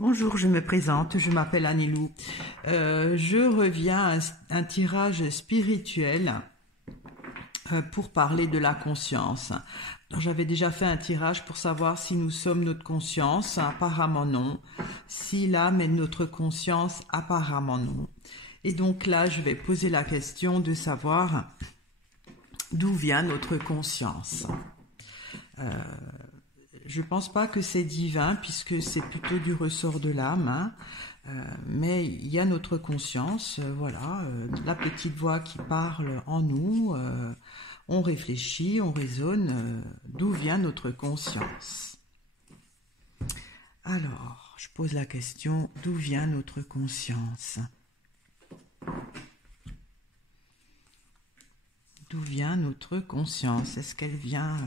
Bonjour, je me présente, je m'appelle Anilou. Je reviens à un tirage spirituel pour parler de la conscience. J'avais déjà fait un tirage pour savoir si nous sommes notre conscience, apparemment non. Si l'âme est notre conscience, apparemment non. Et donc là, je vais poser la question de savoir d'où vient notre conscience. Je ne pense pas que c'est divin, puisque c'est plutôt du ressort de l'âme, hein. Mais il y a notre conscience, la petite voix qui parle en nous, on réfléchit, on raisonne, d'où vient notre conscience. Alors, je pose la question, d'où vient notre conscience? D'où vient notre conscience? Est-ce qu'elle vient...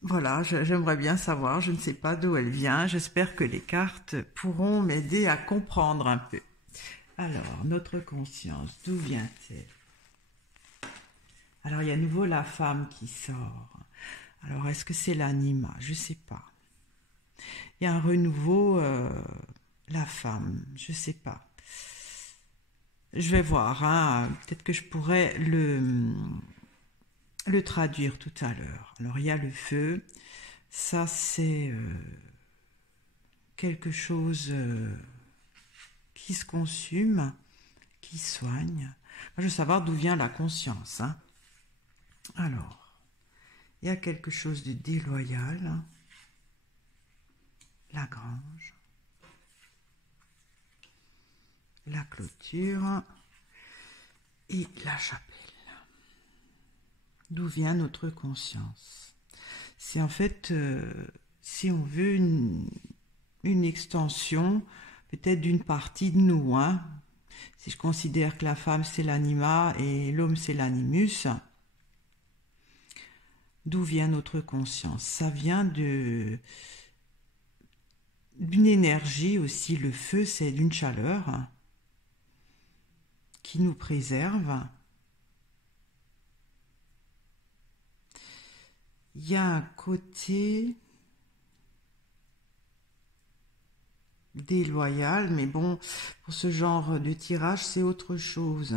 Voilà, j'aimerais bien savoir, je ne sais pas d'où elle vient, j'espère que les cartes pourront m'aider à comprendre un peu. Alors, notre conscience, d'où vient-elle? Alors, il y a à nouveau la femme qui sort. Alors, est-ce que c'est l'anima? Je ne sais pas. Il y a un renouveau, la femme, je ne sais pas. Je vais voir, hein, peut-être que je pourrais le traduire tout à l'heure. Alors, il y a le feu. Ça, c'est quelque chose qui se consume, qui soigne. Moi, je veux savoir d'où vient la conscience, hein. Alors, il y a quelque chose de déloyal. La grange. La clôture. Et la chapelle. D'où vient notre conscience? C'est en fait, si on veut, une extension peut-être d'une partie de nous, hein. Si je considère que la femme c'est l'anima et l'homme c'est l'animus, d'où vient notre conscience? Ça vient d'une énergie aussi. Le feu, c'est d'une chaleur, hein, qui nous préserve. Il y a un côté déloyal, mais bon, pour ce genre de tirage, c'est autre chose.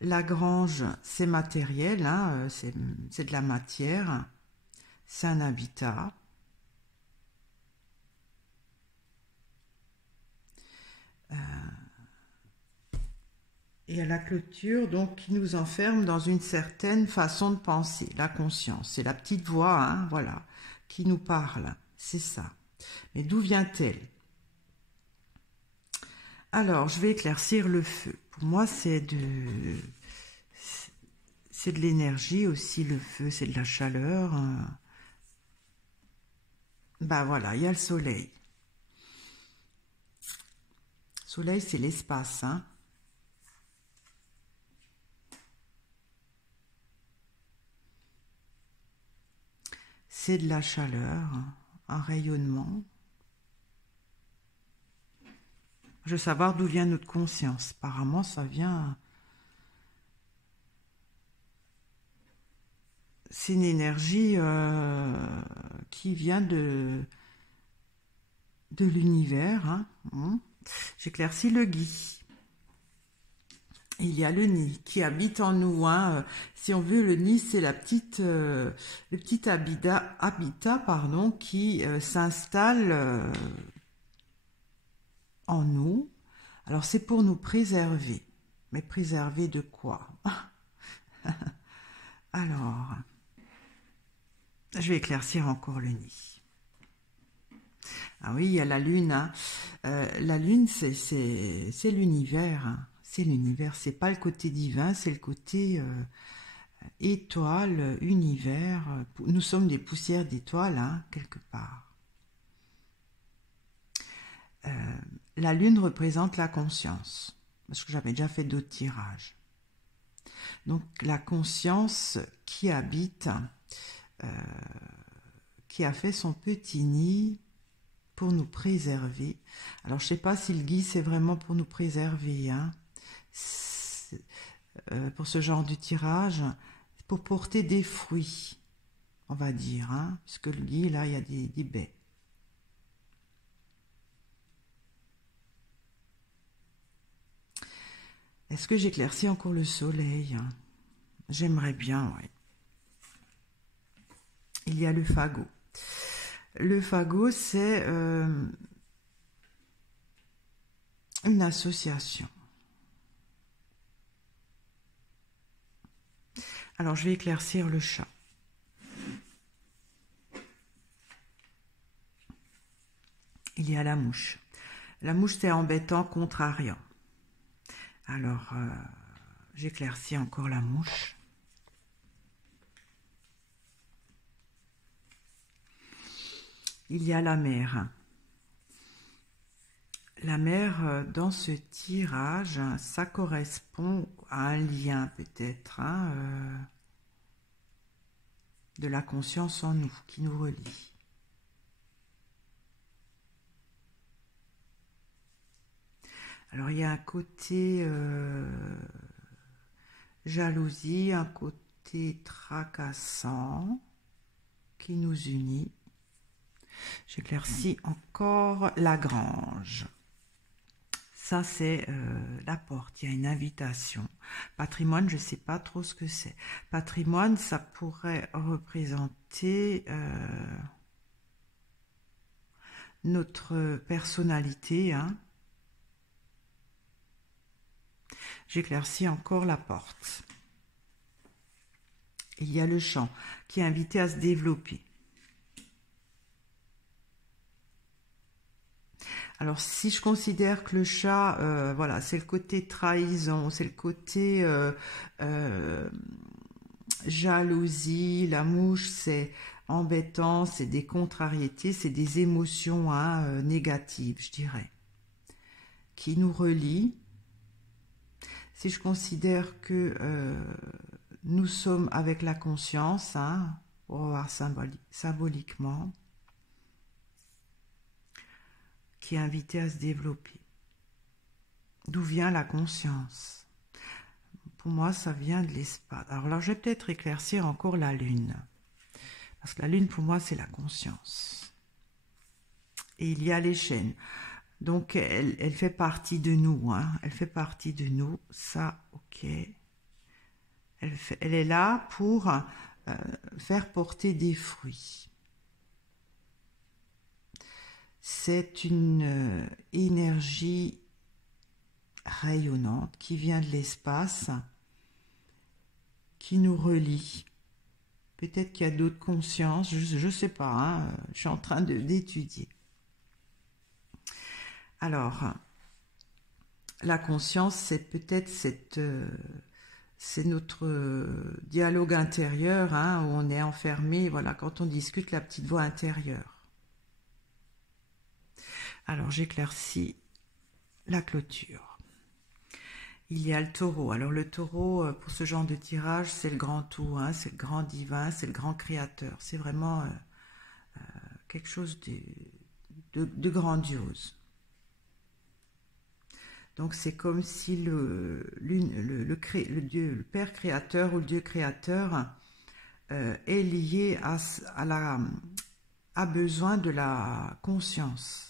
La grange, c'est matériel, hein, c'est de la matière, c'est un habitat. Et à la clôture, donc, qui nous enferme dans une certaine façon de penser, la conscience. C'est la petite voix, hein, voilà, qui nous parle, c'est ça. Mais d'où vient-elle? Alors, je vais éclaircir le feu. Pour moi, c'est de l'énergie aussi, le feu, c'est de la chaleur. Ben voilà, il y a le soleil. Le soleil, c'est l'espace, hein. C'est de la chaleur, un rayonnement. Je veux savoir d'où vient notre conscience. Apparemment, ça vient... C'est une énergie qui vient de l'univers, hein. J'éclaircis le gui. Il y a le nid qui habite en nous, hein. Si on veut, le nid, c'est le petit habitat pardon, qui s'installe en nous. Alors, c'est pour nous préserver. Mais préserver de quoi? Alors, je vais éclaircir encore le nid. Ah oui, il y a la lune, hein. La lune, c'est l'univers, hein. C'est l'univers, c'est pas le côté divin, c'est le côté étoile, univers. Nous sommes des poussières d'étoiles, hein, quelque part. La lune représente la conscience, parce que j'avais déjà fait d'autres tirages. Donc la conscience qui habite, qui a fait son petit nid pour nous préserver. Alors je ne sais pas si le gui c'est vraiment pour nous préserver, hein. Pour ce genre de tirage, pour porter des fruits. on va dire, hein, parce que le lit, là, il y a des baies. Est-ce que j'éclaircis encore le soleil? J'aimerais bien, oui. Il y a le fagot. Le fagot, c'est une association. Alors, je vais éclaircir le chat. Il y a la mouche. La mouche, c'est embêtant, contrariant. Alors, j'éclaircis encore la mouche. Il y a la mer. La mer, dans ce tirage, ça correspond à un lien peut-être, hein, de la conscience en nous, qui nous relie. Alors il y a un côté jalousie, un côté tracassant qui nous unit. J'éclaircis encore la grange. Ça, c'est la porte. Il y a une invitation. Patrimoine, je ne sais pas trop ce que c'est. Patrimoine, ça pourrait représenter notre personnalité. Hein. J'éclaircis encore la porte. Il y a le champ qui est invité à se développer. Alors, si je considère que le chat, voilà, c'est le côté trahison, c'est le côté jalousie, la mouche, c'est embêtant, c'est des contrariétés, c'est des émotions hein, négatives, je dirais, qui nous relient. Si je considère que nous sommes avec la conscience, hein, pour voir symboliquement, qui est invité à se développer. D'où vient la conscience? Pour moi, ça vient de l'espace. Alors là, je vais peut-être éclaircir encore la lune. Parce que la lune, pour moi, c'est la conscience. Et il y a les chaînes. Donc, elle fait partie de nous. Hein. Elle fait partie de nous. Ça, ok. Elle est là pour faire porter des fruits. C'est une énergie rayonnante qui vient de l'espace, qui nous relie. Peut-être qu'il y a d'autres consciences, je ne sais pas, hein, je suis en train d'étudier. Alors, la conscience, c'est peut-être c'est notre dialogue intérieur, hein, où on est enfermé, voilà, quand on discute la petite voix intérieure. Alors, j'éclaircis la clôture. Il y a le taureau. Alors, le taureau, pour ce genre de tirage, c'est le grand tout, hein, c'est le grand divin, c'est le grand créateur. C'est vraiment quelque chose de grandiose. Donc, c'est comme si le Père créateur ou le Dieu créateur est lié a besoin de la conscience.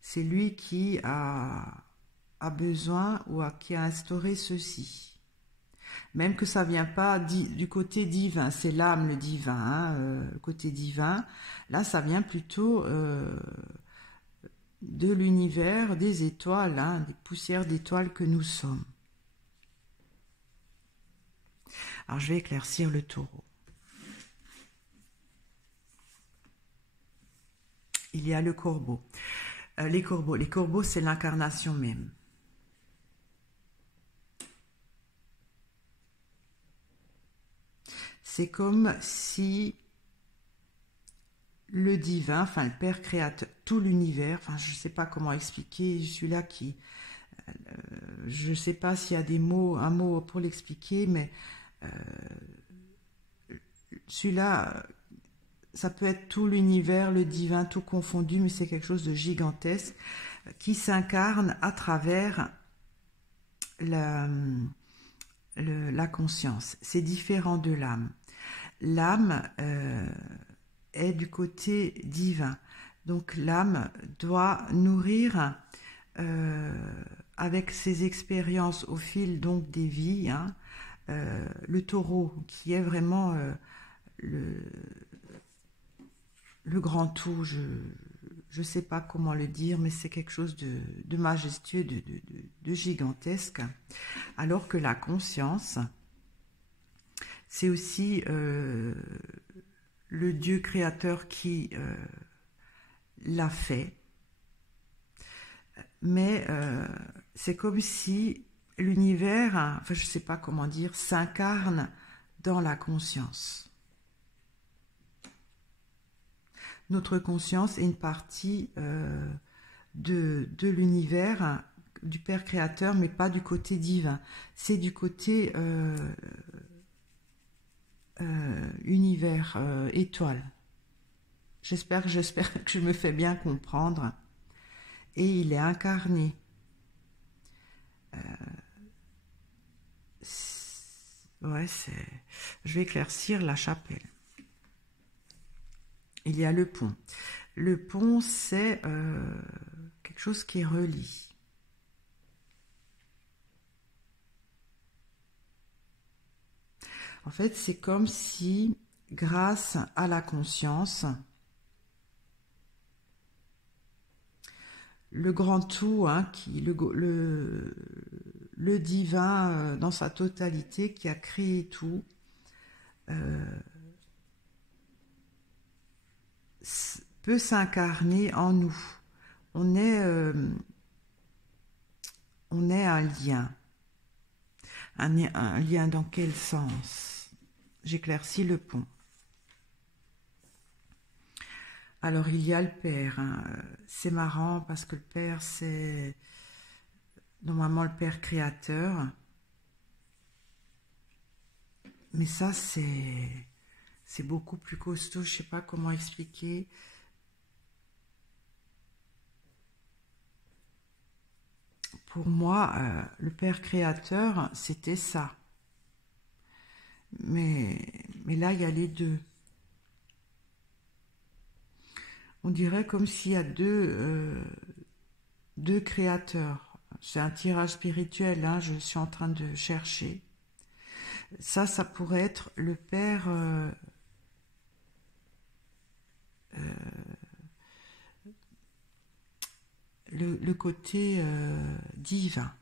C'est lui qui a besoin ou qui a instauré ceci. Même que ça ne vient pas du côté divin, c'est l'âme, le divin, hein, le côté divin. Là, ça vient plutôt de l'univers, des étoiles, hein, des poussières d'étoiles que nous sommes. Alors, je vais éclaircir le taureau. Il y a le corbeau. Les corbeaux, c'est l'incarnation même. C'est comme si le divin, enfin le Père créateur, tout l'univers, enfin je ne sais pas comment expliquer, celui-là qui, je ne sais pas s'il y a un mot pour l'expliquer, mais celui-là, ça peut être tout l'univers, le divin, tout confondu, mais c'est quelque chose de gigantesque qui s'incarne à travers la conscience. C'est différent de l'âme. L'âme est du côté divin. Donc l'âme doit nourrir avec ses expériences au fil donc des vies, hein, le taureau qui est vraiment le grand tout. Je sais pas comment le dire, mais c'est quelque chose de majestueux, de gigantesque. Alors que la conscience, c'est aussi le Dieu créateur qui l'a fait. Mais c'est comme si l'univers, enfin je ne sais pas comment dire, s'incarne dans la conscience. Notre conscience est une partie de l'univers, du Père créateur, mais pas du côté divin. C'est du côté univers, étoile. J'espère que je me fais bien comprendre. Et il est incarné. Ouais, je vais éclaircir la chapelle. Il y a le pont. Le pont, c'est quelque chose qui relie. En fait, c'est comme si, grâce à la conscience, le grand tout, hein, le divin dans sa totalité, qui a créé tout, peut s'incarner en nous. On est un lien. Un lien dans quel sens? J'éclaircis le pont. Alors il y a le Père, hein. C'est marrant parce que le Père c'est normalement le Père créateur, mais ça c'est beaucoup plus costaud, je sais pas comment expliquer. Pour moi, le Père créateur c'était ça, mais là il y a les deux. On dirait comme s'il y a deux créateurs. C'est un tirage spirituel, hein, je suis en train de chercher. Ça pourrait être le Père le côté divin.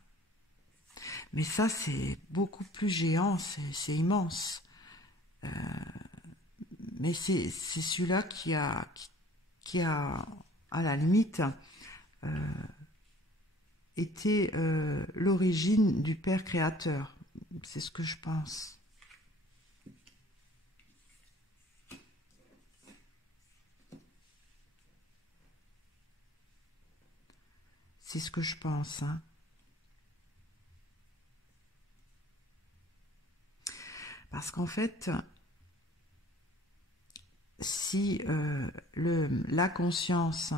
Mais ça, c'est beaucoup plus géant, c'est immense. Mais c'est celui-là qui a, à la limite, été l'origine du Père créateur. C'est ce que je pense. C'est ce que je pense, hein. Parce qu'en fait, si la conscience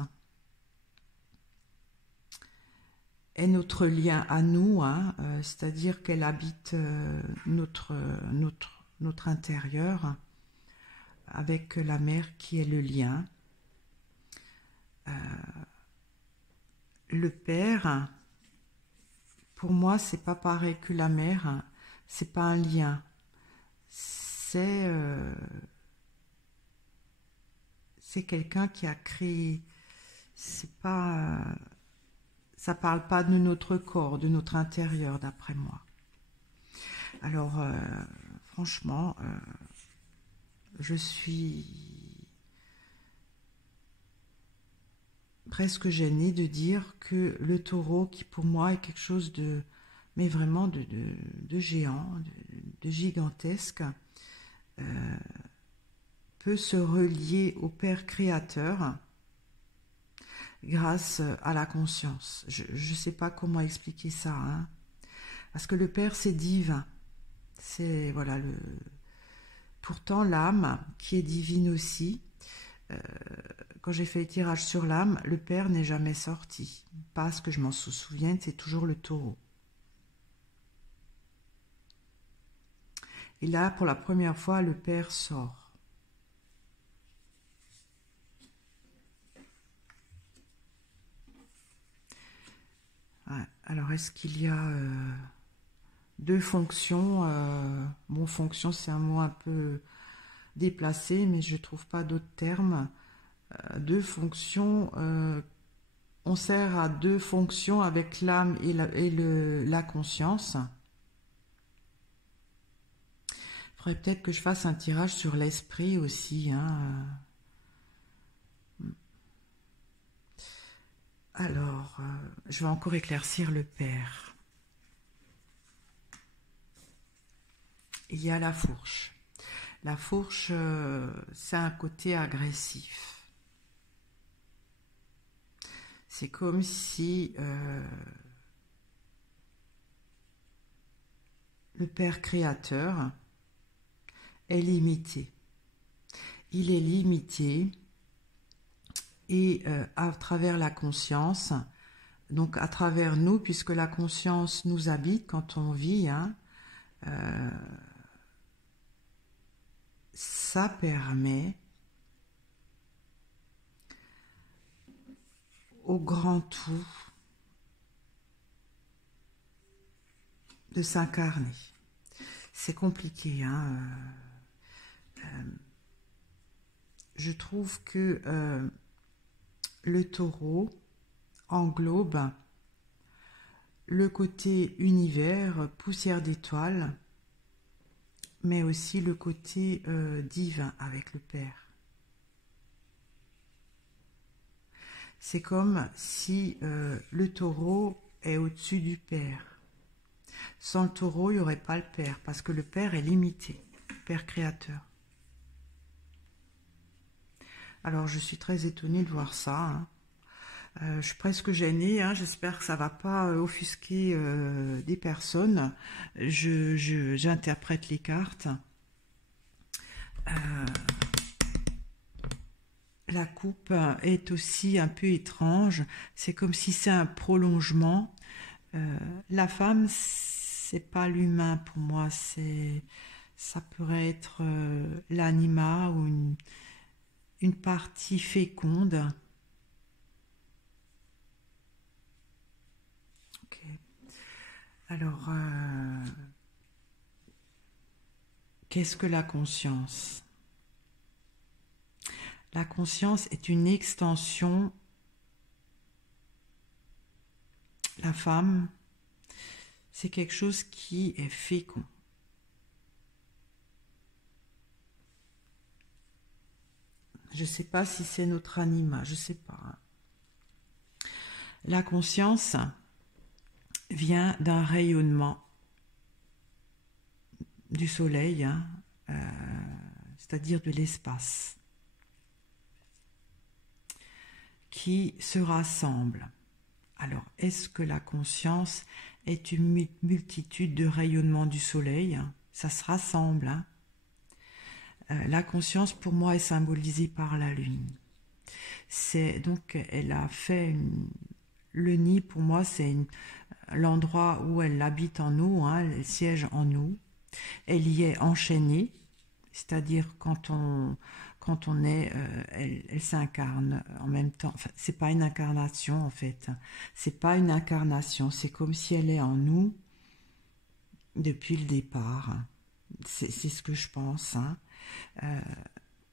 est notre lien à nous, hein, c'est-à-dire qu'elle habite notre intérieur, avec la mère qui est le lien, le Père, pour moi, c'est pas pareil que la mère, c'est pas un lien, c'est quelqu'un qui a créé. C'est pas, ça parle pas de notre corps, de notre intérieur, d'après moi. Alors, franchement, je suis presque gênée de dire que le taureau, qui pour moi est quelque chose de, mais vraiment de géant, de gigantesque, peut se relier au Père créateur grâce à la conscience. Je ne sais pas comment expliquer ça, hein, parce que le Père c'est divin, c'est voilà le. Pourtant l'âme qui est divine aussi. Quand j'ai fait les tirages sur l'âme, le Père n'est jamais sorti. Pas ce que je m'en souvienne, c'est toujours le taureau. Et là, pour la première fois, le père sort. Ouais. Alors, est-ce qu'il y a deux fonctions? Bon, fonction, c'est un mot un peu déplacé, mais je ne trouve pas d'autres termes. Deux fonctions, on sert à deux fonctions avec l'âme et la conscience. Il faudrait peut-être que je fasse un tirage sur l'esprit aussi, hein. Alors, je vais encore éclaircir le père. Il y a la fourche. La fourche, c'est un côté agressif. C'est comme si le père créateur est limité. Il est limité et à travers la conscience, donc à travers nous, puisque la conscience nous habite quand on vit, hein, ça permet au grand tout de s'incarner. C'est compliqué, hein. Je trouve que le taureau englobe le côté univers, poussière d'étoiles, mais aussi le côté divin avec le Père. C'est comme si le taureau est au-dessus du Père. Sans le taureau, il n'y aurait pas le Père, parce que le Père est limité, le Père créateur. Alors, je suis très étonnée de voir ça, hein. Je suis presque gênée, hein. J'espère que ça ne va pas offusquer des personnes. J'interprète les cartes. La coupe est aussi un peu étrange. C'est comme si c'est un prolongement. La femme, c'est pas l'humain pour moi. Ça pourrait être l'anima ou une partie féconde. Ok. Alors, qu'est-ce que la conscience? La conscience est une extension. La femme, c'est quelque chose qui est fécond. Je ne sais pas si c'est notre anima, je ne sais pas. La conscience vient d'un rayonnement du soleil, hein, c'est-à-dire de l'espace, qui se rassemble. Alors, est-ce que la conscience est une multitude de rayonnements du soleil? Ça se rassemble, hein. La conscience, pour moi, est symbolisée par la lune. Donc, elle a fait le nid, pour moi, c'est l'endroit où elle habite en nous, hein, elle siège en nous. Elle y est enchaînée, c'est-à-dire quand on est, elle s'incarne en même temps. Enfin, c'est pas une incarnation en fait. C'est pas une incarnation. C'est comme si elle est en nous depuis le départ. C'est ce que je pense, hein.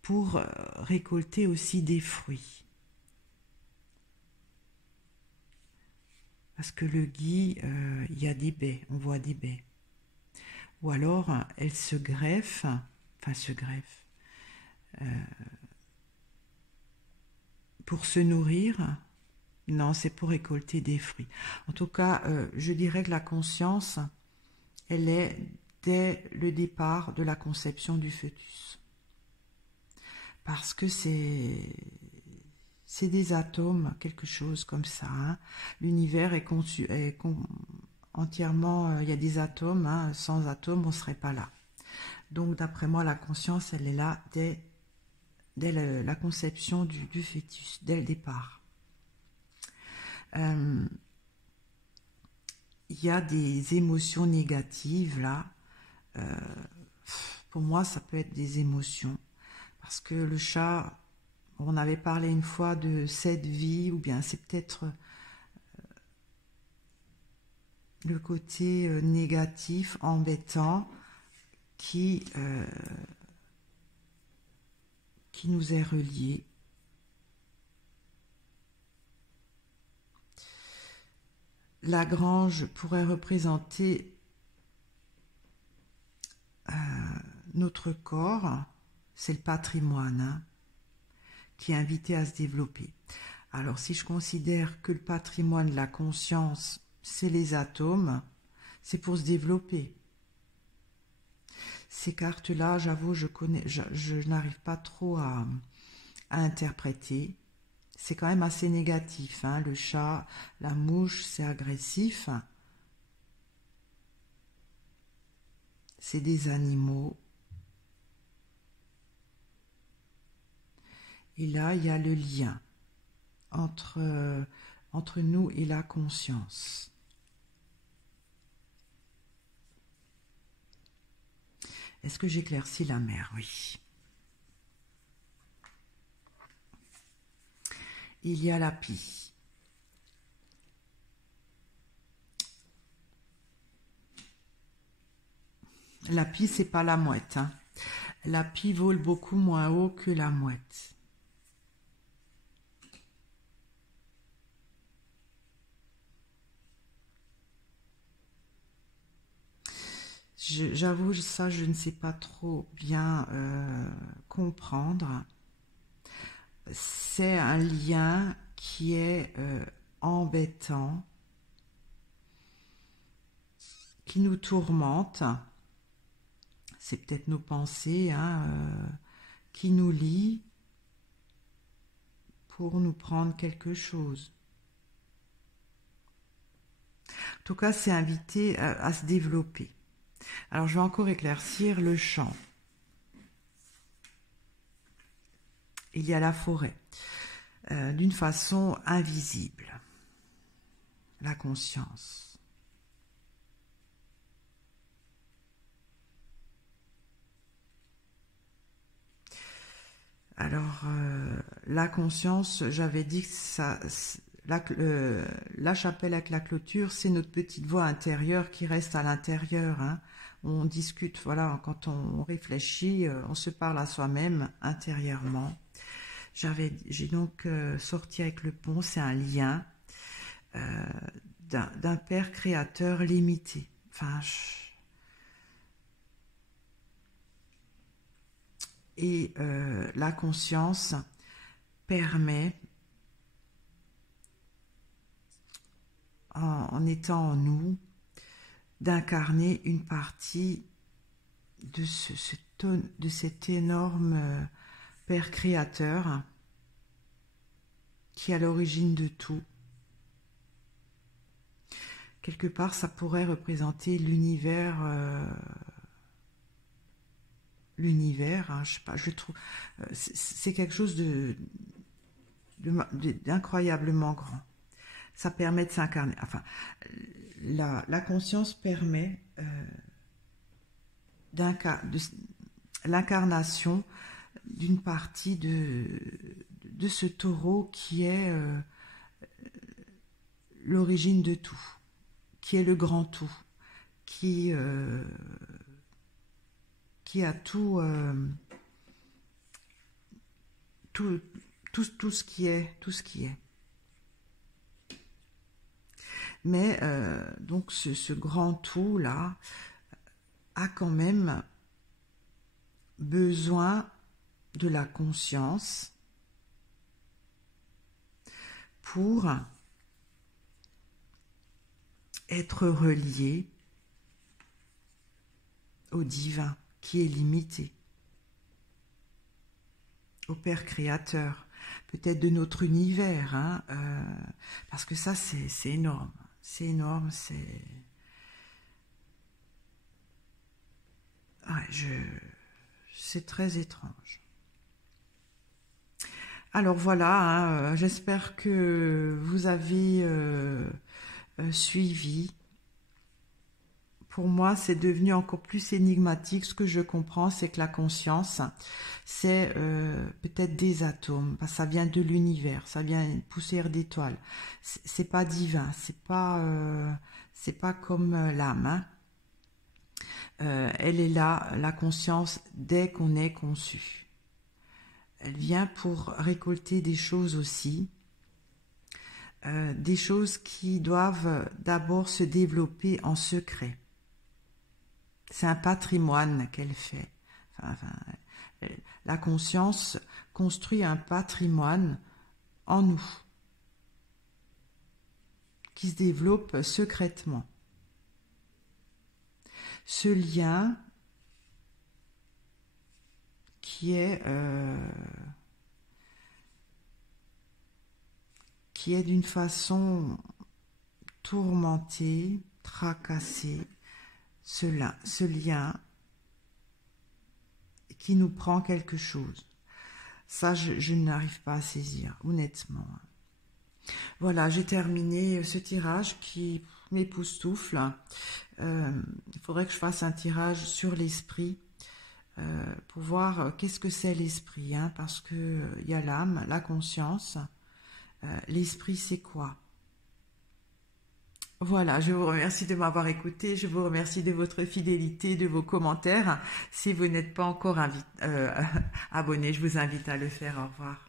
Pour récolter aussi des fruits. Parce que le gui, il y a des baies, on voit des baies. Ou alors, elle se greffe, pour se nourrir. Non, c'est pour récolter des fruits. En tout cas, je dirais que la conscience, elle est dès le départ de la conception du fœtus. Parce que c'est des atomes, quelque chose comme ça, hein. L'univers est entièrement, il y a des atomes, hein. Sans atomes, on ne serait pas là. Donc, d'après moi, la conscience, elle est là dès la conception du fœtus, dès le départ. Il y a des émotions négatives, là, pour moi, ça peut être des émotions. Parce que le chat, on avait parlé une fois de cette vie, ou bien c'est peut-être le côté négatif, embêtant, qui nous est relié. La grange pourrait représenter notre corps, c'est le patrimoine, hein, qui est invité à se développer. Alors si je considère que le patrimoine de la conscience, c'est les atomes, c'est pour se développer. Ces cartes-là, j'avoue, je n'arrive pas trop à interpréter. C'est quand même assez négatif, hein. Le chat, la mouche, c'est agressif. C'est des animaux. Et là, il y a le lien entre nous et la conscience. Est-ce que j'éclaircis la mer? Oui. Il y a la pie. La pie, c'est pas la mouette, hein. La pie vole beaucoup moins haut que la mouette. J'avoue, ça, je ne sais pas trop bien comprendre. C'est un lien qui est embêtant, qui nous tourmente. C'est peut-être nos pensées, hein, qui nous lient pour nous prendre quelque chose. En tout cas, c'est invité à se développer. Alors, je vais encore éclaircir le champ. Il y a la forêt, d'une façon invisible. La conscience. Alors, la conscience, j'avais dit que ça... la chapelle avec la clôture, c'est notre petite voix intérieure qui reste à l'intérieur, hein. On discute, voilà, quand on réfléchit, on se parle à soi-même intérieurement. J'ai donc sorti avec le pont, c'est un lien d'un père créateur limité. Enfin, et la conscience permet, en étant en nous, d'incarner une partie de cet énorme Père créateur qui est à l'origine de tout. Quelque part, ça pourrait représenter l'univers, hein, je sais pas, je trouve, c'est quelque chose d'incroyablement grand. Ça permet de s'incarner. Enfin, la conscience permet l'incarnation d'une partie de ce taureau qui est l'origine de tout, qui est le grand tout, qui a tout, tout ce qui est. Mais donc ce grand tout là a quand même besoin de la conscience pour être relié au divin qui est limité, au Père créateur, peut-être de notre univers, hein, parce que ça c'est énorme, c'est très étrange. Alors voilà, hein, j'espère que vous avez suivi pour moi, c'est devenu encore plus énigmatique. Ce que je comprends, c'est que la conscience, c'est peut-être des atomes. Ça vient de l'univers, ça vient d'une poussière d'étoiles. C'est pas divin, c'est pas comme l'âme. Hein. Elle est là, la conscience, dès qu'on est conçu. Elle vient pour récolter des choses aussi, des choses qui doivent d'abord se développer en secret. C'est un patrimoine qu'elle fait. La conscience construit un patrimoine en nous, qui se développe secrètement. Ce lien qui est d'une façon tourmentée, tracassée, ce lien qui nous prend quelque chose. Ça, je n'arrive pas à saisir, honnêtement. Voilà, j'ai terminé ce tirage qui m'époustoufle. Il faudrait que je fasse un tirage sur l'esprit pour voir qu'est-ce que c'est l'esprit, hein, parce que il y a l'âme, la conscience. L'esprit, c'est quoi? Voilà, je vous remercie de m'avoir écouté, je vous remercie de votre fidélité, de vos commentaires. Si vous n'êtes pas encore abonné, je vous invite à le faire. Au revoir.